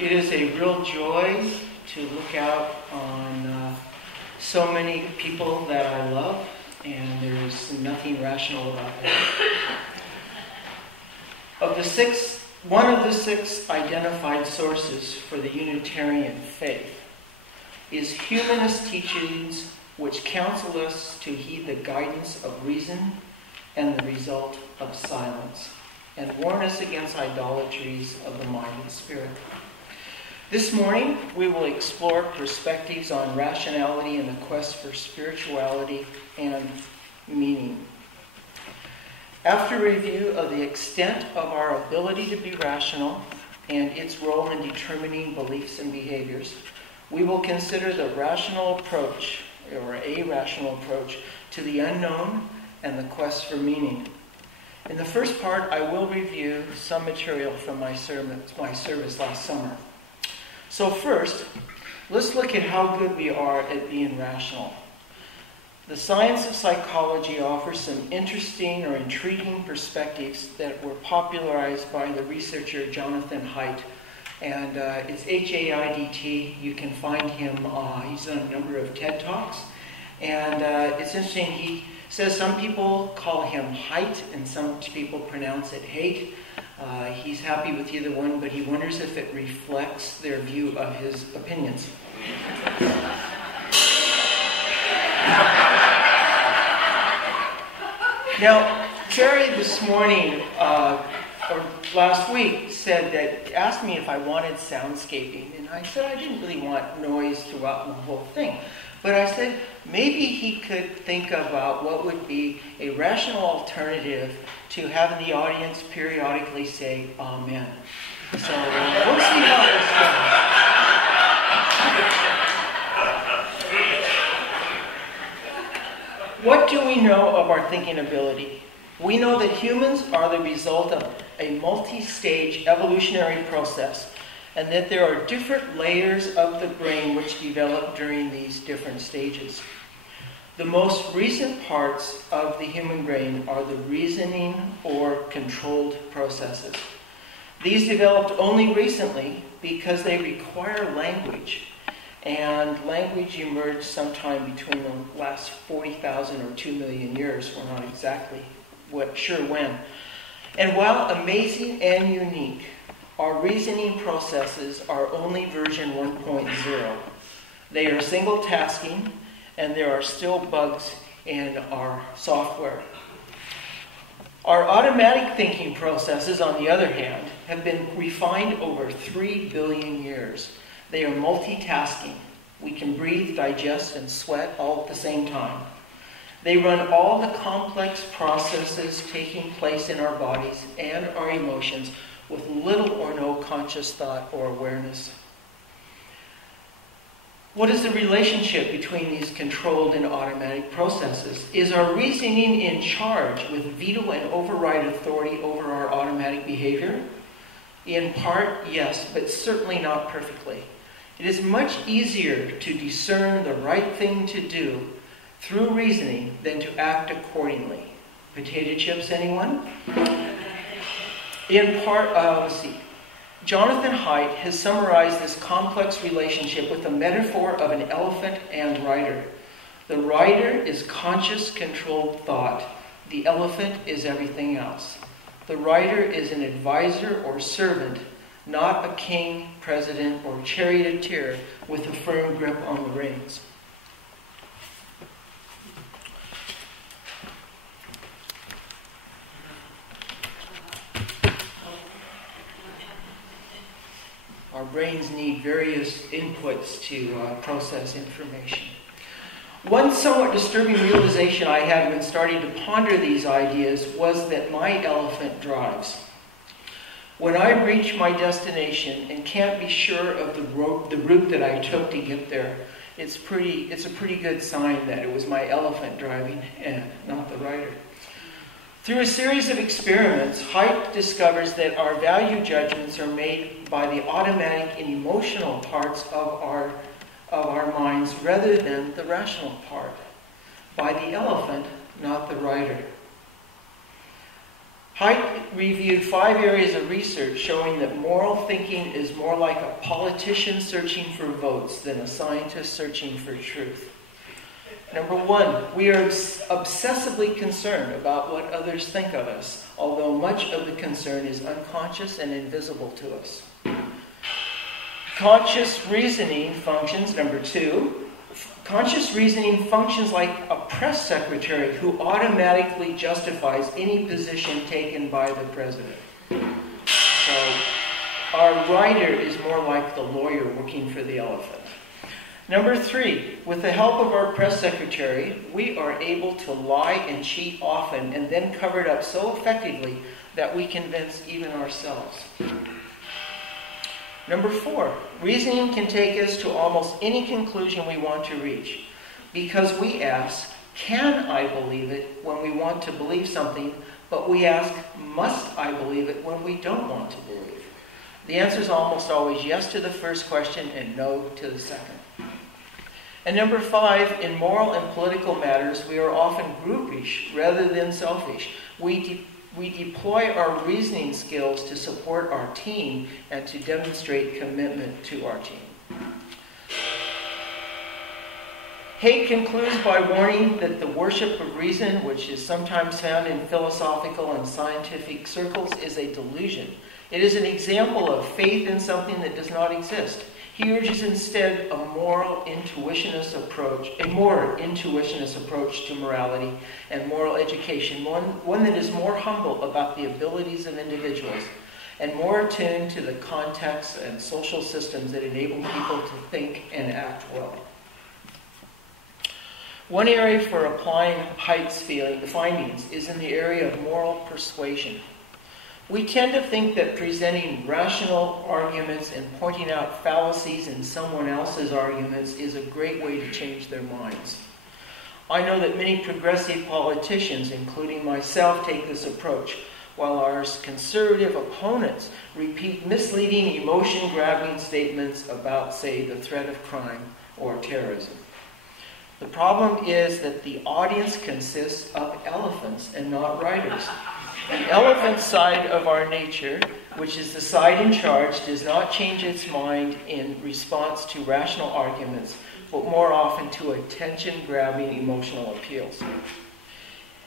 It is a real joy to look out on so many people that I love, and there's nothing rational about that. One of the six identified sources for the Unitarian faith is Humanist teachings which counsel us to heed the guidance of reason and the result of silence, and warn us against idolatries of the mind and spirit. This morning, we will explore perspectives on rationality and the quest for spirituality and meaning. After review of the extent of our ability to be rational and its role in determining beliefs and behaviors, we will consider the rational approach, or a rational approach, to the unknown and the quest for meaning. In the first part, I will review some material from my service last summer. So first, let's look at how good we are at being rational. The science of psychology offers some interesting or intriguing perspectives that were popularized by the researcher Jonathan Haidt. And it's H-A-I-D-T. You can find him, he's done a number of TED Talks. And it's interesting, he says some people call him Haidt and some people pronounce it hate. He's happy with either one, but he wonders if it reflects their view of his opinions. Now, Terry this morning, or last week, asked me if I wanted soundscaping. And I said I didn't really want noise throughout the whole thing. But I said maybe he could think about what would be a rational alternative to having the audience periodically say, Amen. So we'll see how this goes. What do we know of our thinking ability? We know that humans are the result of a multi-stage evolutionary process, and that there are different layers of the brain which develop during these different stages. The most recent parts of the human brain are the reasoning or controlled processes. These developed only recently because they require language, and language emerged sometime between the last 40,000 or 2 million years. We're not exactly sure when. And while amazing and unique, our reasoning processes are only version 1.0. They are single tasking, and there are still bugs in our software. Our automatic thinking processes, on the other hand, have been refined over 3 billion years. They are multitasking. We can breathe, digest, and sweat all at the same time. They run all the complex processes taking place in our bodies and our emotions with little or no conscious thought or awareness. What is the relationship between these controlled and automatic processes? Is our reasoning in charge with veto and override authority over our automatic behavior? In part, yes, but certainly not perfectly. It is much easier to discern the right thing to do through reasoning than to act accordingly. Potato chips, anyone? In part, let's see. Jonathan Haidt has summarized this complex relationship with the metaphor of an elephant and rider. The rider is conscious, controlled thought. The elephant is everything else. The rider is an advisor or servant, not a king, president, or charioteer with a firm grip on the reins. Our brains need various inputs to process information. One somewhat disturbing realization I had when starting to ponder these ideas was that my elephant drives. When I reach my destination and can't be sure of the route that I took to get there, it's a pretty good sign that it was my elephant driving and not the rider. Through a series of experiments, Haidt discovers that our value judgments are made by the automatic and emotional parts of our minds rather than the rational part, by the elephant, not the rider. Haidt reviewed 5 areas of research showing that moral thinking is more like a politician searching for votes than a scientist searching for truth. Number 1, we are obsessively concerned about what others think of us, although much of the concern is unconscious and invisible to us. Conscious reasoning functions, number 2, conscious reasoning functions like a press secretary who automatically justifies any position taken by the president. So our writer is more like the lawyer working for the elephant. Number 3, with the help of our press secretary, we are able to lie and cheat often and then cover it up so effectively that we convince even ourselves. Number 4, reasoning can take us to almost any conclusion we want to reach, because we ask, can I believe it, when we want to believe something, but we ask, must I believe it, when we don't want to believe? The answer is almost always yes to the first question and no to the second. And number 5, in moral and political matters, we are often groupish rather than selfish. We deploy our reasoning skills to support our team and to demonstrate commitment to our team. Haidt concludes by warning that the worship of reason, which is sometimes found in philosophical and scientific circles, is a delusion. It is an example of faith in something that does not exist. He urges instead a more intuitionist approach to morality and moral education, one that is more humble about the abilities of individuals and more attuned to the contexts and social systems that enable people to think and act well. One area for applying Haidt's findings is in the area of moral persuasion. We tend to think that presenting rational arguments and pointing out fallacies in someone else's arguments is a great way to change their minds. I know that many progressive politicians, including myself, take this approach, while our conservative opponents repeat misleading, emotion-grabbing statements about, say, the threat of crime or terrorism. The problem is that the audience consists of elephants and not riders. The elephant side of our nature, which is the side in charge, does not change its mind in response to rational arguments, but more often to attention-grabbing emotional appeals.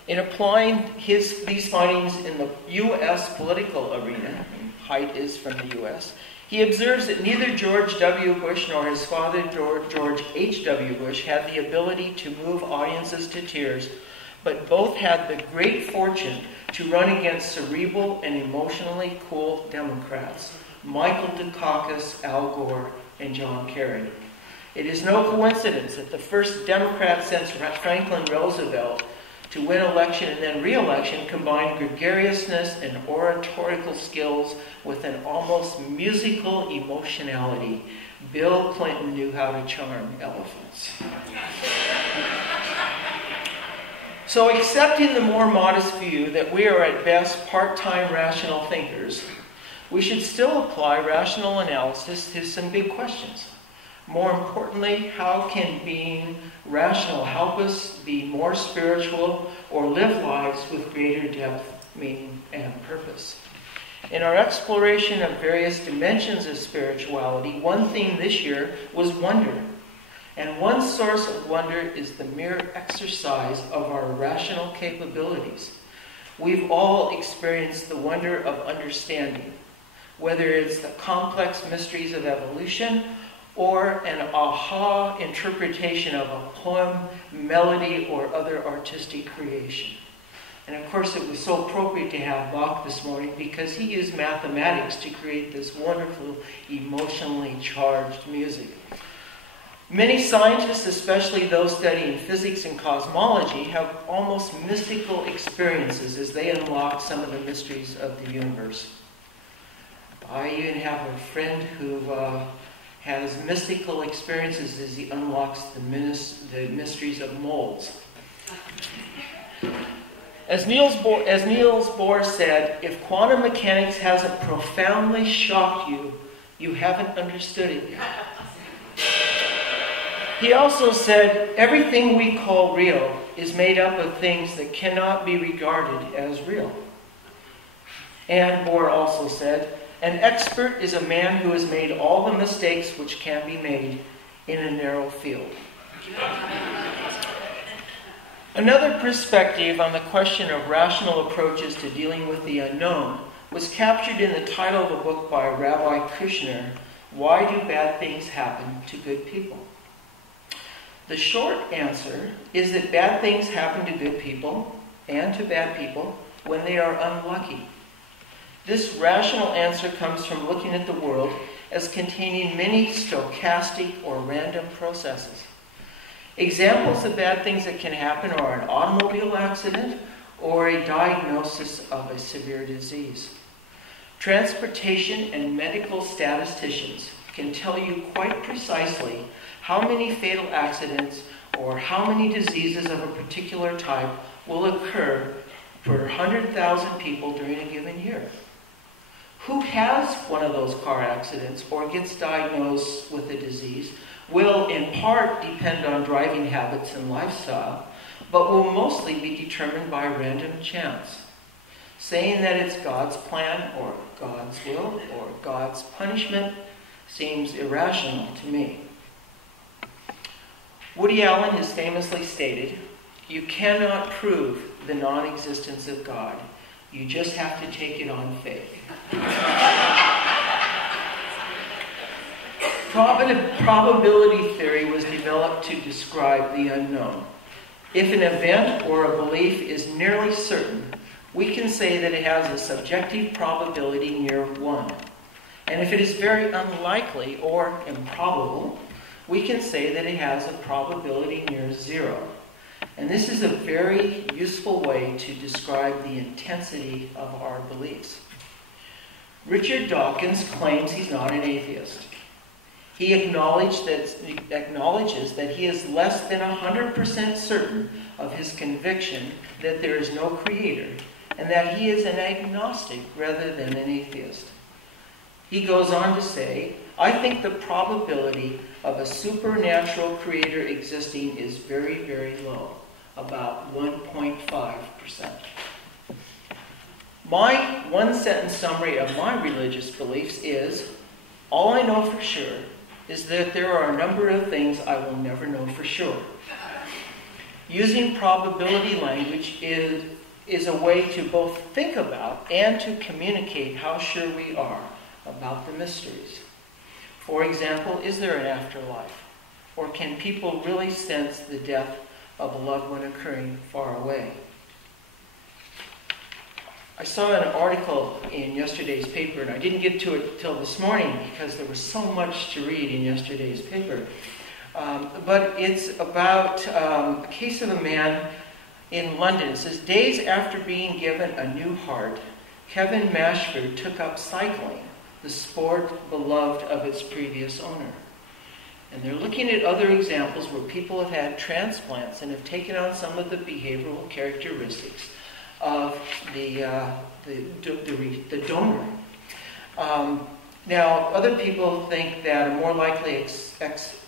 In applying these findings in the U.S. political arena, Haidt is from the U.S., he observes that neither George W. Bush nor his father George H.W. Bush had the ability to move audiences to tears, but both had the great fortune to run against cerebral and emotionally cool Democrats, Michael Dukakis, Al Gore, and John Kerry. It is no coincidence that the first Democrat since Franklin Roosevelt to win election and then re-election combined gregariousness and oratorical skills with an almost musical emotionality. Bill Clinton knew how to charm elephants. So, accepting the more modest view that we are at best part-time rational thinkers, we should still apply rational analysis to some big questions. More importantly, how can being rational help us be more spiritual or live lives with greater depth, meaning, and purpose? In our exploration of various dimensions of spirituality, one theme this year was wonder. And one source of wonder is the mere exercise of our rational capabilities. We've all experienced the wonder of understanding, whether it's the complex mysteries of evolution or an aha interpretation of a poem, melody, or other artistic creation. And of course, it was so appropriate to have Bach this morning because he used mathematics to create this wonderful, emotionally charged music. Many scientists, especially those studying physics and cosmology, have almost mystical experiences as they unlock some of the mysteries of the universe. I even have a friend who has mystical experiences as he unlocks the mysteries of moles. As Niels Bohr said, if quantum mechanics hasn't profoundly shocked you, you haven't understood it yet. He also said, everything we call real is made up of things that cannot be regarded as real. And Bohr also said, "An expert is a man who has made all the mistakes which can be made in a narrow field." Another perspective on the question of rational approaches to dealing with the unknown was captured in the title of a book by Rabbi Kushner, "Why Do Bad Things Happen to Good People?" The short answer is that bad things happen to good people and to bad people when they are unlucky. This rational answer comes from looking at the world as containing many stochastic or random processes. Examples of bad things that can happen are an automobile accident or a diagnosis of a severe disease. Transportation and medical statisticians can tell you quite precisely how many fatal accidents or how many diseases of a particular type will occur per 100,000 people during a given year. Who has one of those car accidents or gets diagnosed with a disease will in part depend on driving habits and lifestyle, but will mostly be determined by random chance. Saying that it's God's plan or God's will or God's punishment seems irrational to me. Woody Allen has famously stated, "You cannot prove the non-existence of God. You just have to take it on faith." Probability theory was developed to describe the unknown. If an event or a belief is nearly certain, we can say that it has a subjective probability near 1. And if it is very unlikely or improbable, we can say that it has a probability near 0. And this is a very useful way to describe the intensity of our beliefs. Richard Dawkins claims he's not an atheist. He acknowledges that he is less than 100% certain of his conviction that there is no creator, and that he is an agnostic rather than an atheist. He goes on to say, "I think the probability of a supernatural creator existing is very, very low, about 1.5%. My one-sentence summary of my religious beliefs is, all I know for sure is that there are a number of things I will never know for sure." Using probability language is a way to both think about and to communicate how sure we are about the mysteries. For example, is there an afterlife? Or can people really sense the death of a loved one occurring far away? I saw an article in yesterday's paper, and I didn't get to it till this morning because there was so much to read in yesterday's paper. But it's about a case of a man in London. It says, days after being given a new heart, Kevin Mashford took up cycling, the sport beloved of its previous owner. And they're looking at other examples where people have had transplants and have taken on some of the behavioral characteristics of the donor. Now, other people think that a more likely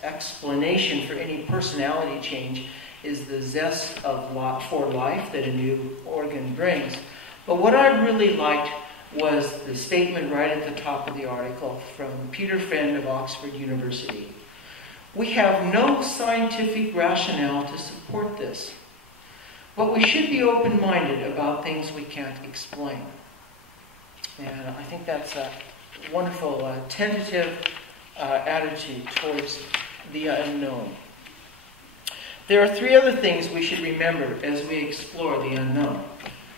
explanation for any personality change is the zest for life that a new organ brings. But what I really liked was the statement right at the top of the article from Peter Friend of Oxford University. "We have no scientific rationale to support this, but we should be open-minded about things we can't explain." And I think that's a wonderful, tentative attitude towards the unknown. There are 3 other things we should remember as we explore the unknown.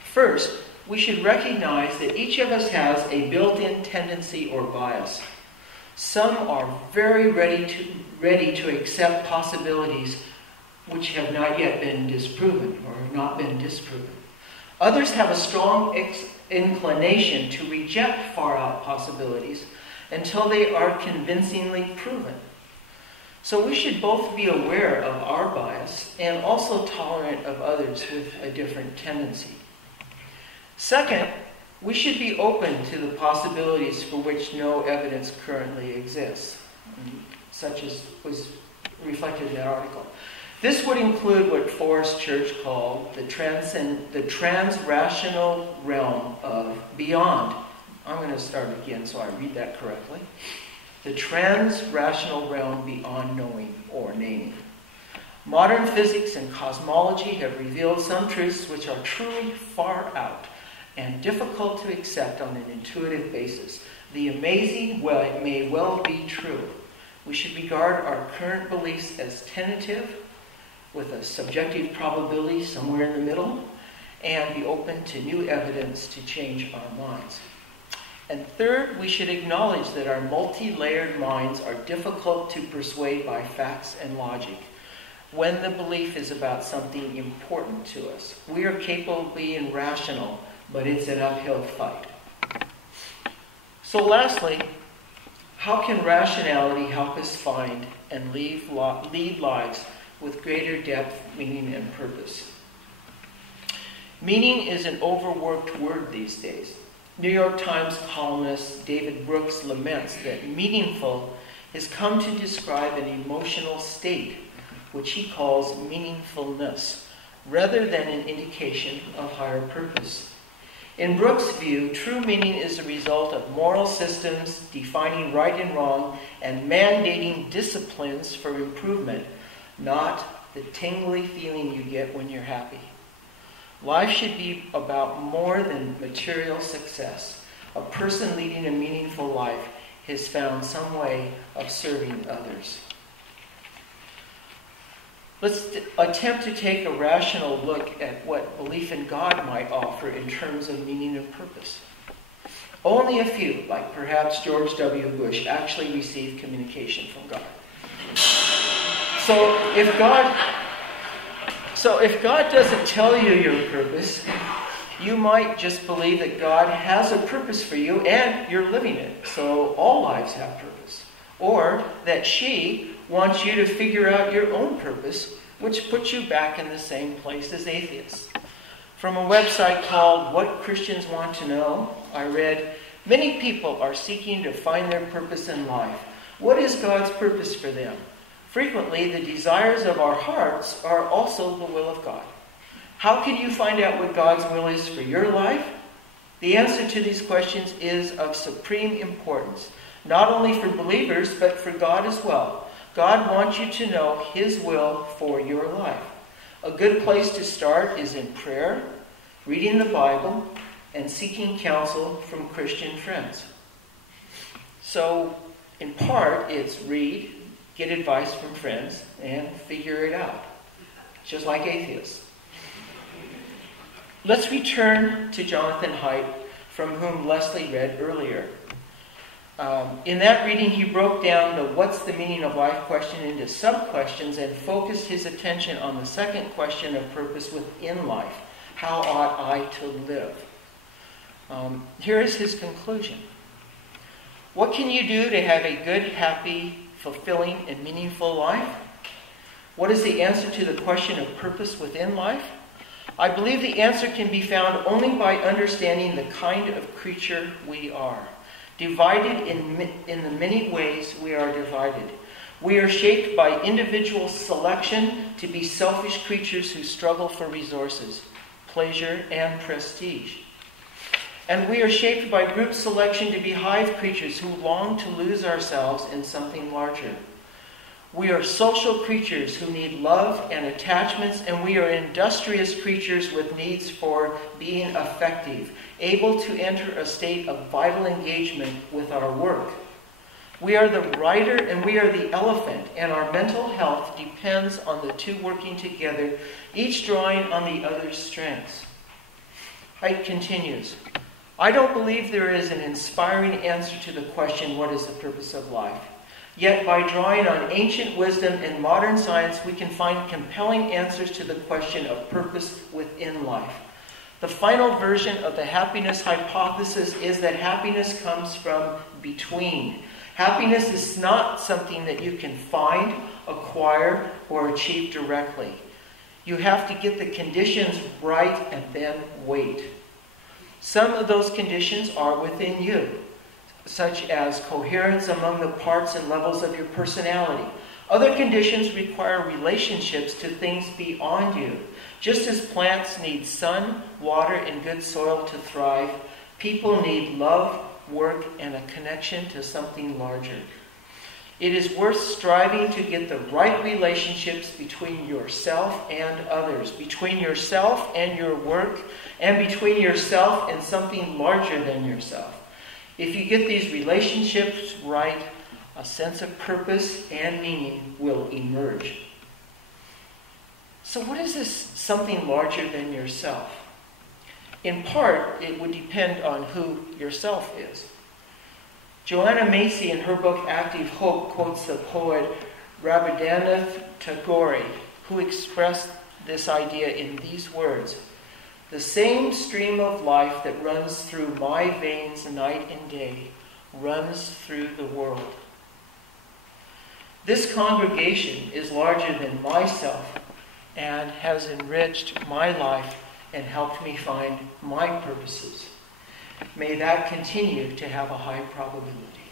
First, we should recognize that each of us has a built-in tendency or bias. Some are very ready to accept possibilities which have not yet been disproven or have not been disproven. Others have a strong inclination to reject far-out possibilities until they are convincingly proven. So we should both be aware of our bias and also tolerant of others with a different tendency. Second, we should be open to the possibilities for which no evidence currently exists, such as was reflected in that article. This would include what Forrest Church called the trans-rational realm of beyond. I'm going to start again so I read that correctly. The trans-rational realm beyond knowing or naming. Modern physics and cosmology have revealed some truths which are truly far out and difficult to accept on an intuitive basis. The amazing may well be true. We should regard our current beliefs as tentative, with a subjective probability somewhere in the middle, and be open to new evidence to change our minds. And third, we should acknowledge that our multi-layered minds are difficult to persuade by facts and logic when the belief is about something important to us. We are capable of being rational, but it's an uphill fight. So lastly, how can rationality help us find and lead lives with greater depth, meaning, and purpose? Meaning is an overworked word these days. New York Times columnist David Brooks laments that meaningful has come to describe an emotional state, which he calls meaningfulness, rather than an indication of higher purpose. In Brooks' view, true meaning is a result of moral systems defining right and wrong and mandating disciplines for improvement, not the tingly feeling you get when you're happy. Life should be about more than material success. A person leading a meaningful life has found some way of serving others. Let's attempt to take a rational look at what belief in God might offer in terms of meaning and purpose. Only a few, like perhaps George W. Bush, actually received communication from God. So if God doesn't tell you your purpose, you might just believe that God has a purpose for you and you're living it. So all lives have purpose. Or that she wants you to figure out your own purpose, which puts you back in the same place as atheists. From a website called What Christians Want to Know, I read, many people are seeking to find their purpose in life. What is God's purpose for them? Frequently, the desires of our hearts are also the will of God. How can you find out what God's will is for your life? The answer to these questions is of supreme importance, not only for believers, but for God as well. God wants you to know His will for your life. A good place to start is in prayer, reading the Bible, and seeking counsel from Christian friends. So, in part, it's read, get advice from friends, and figure it out. Just like atheists. Let's return to Jonathan Haidt, from whom Leslie read earlier. In that reading, he broke down the what's the meaning of life question into sub-questions and focused his attention on the second question of purpose within life. How ought I to live? Here is his conclusion. What can you do to have a good, happy, fulfilling, and meaningful life? What is the answer to the question of purpose within life? I believe the answer can be found only by understanding the kind of creature we are. Divided in the many ways we are divided. We are shaped by individual selection to be selfish creatures who struggle for resources, pleasure, and prestige. And we are shaped by group selection to be hive creatures who long to lose ourselves in something larger. We are social creatures who need love and attachments, and we are industrious creatures with needs for being effective, able to enter a state of vital engagement with our work. We are the rider and we are the elephant, and our mental health depends on the two working together, each drawing on the other's strengths. Haidt continues, I don't believe there is an inspiring answer to the question, what is the purpose of life? Yet by drawing on ancient wisdom and modern science, we can find compelling answers to the question of purpose within life. The final version of the happiness hypothesis is that happiness comes from between. Happiness is not something that you can find, acquire, or achieve directly. You have to get the conditions right and then wait. Some of those conditions are within you. such as coherence among the parts and levels of your personality. Other conditions require relationships to things beyond you. Just as plants need sun, water, and good soil to thrive, people need love, work, and a connection to something larger. It is worth striving to get the right relationships between yourself and others, between yourself and your work, and between yourself and something larger than yourself. If you get these relationships right, a sense of purpose and meaning will emerge. So what is this something larger than yourself? In part, it would depend on who yourself is. Joanna Macy, in her book Active Hope, quotes the poet Rabindranath Tagore, who expressed this idea in these words: "The same stream of life that runs through my veins night and day runs through the world." This congregation is larger than myself and has enriched my life and helped me find my purposes. May that continue to have a high probability.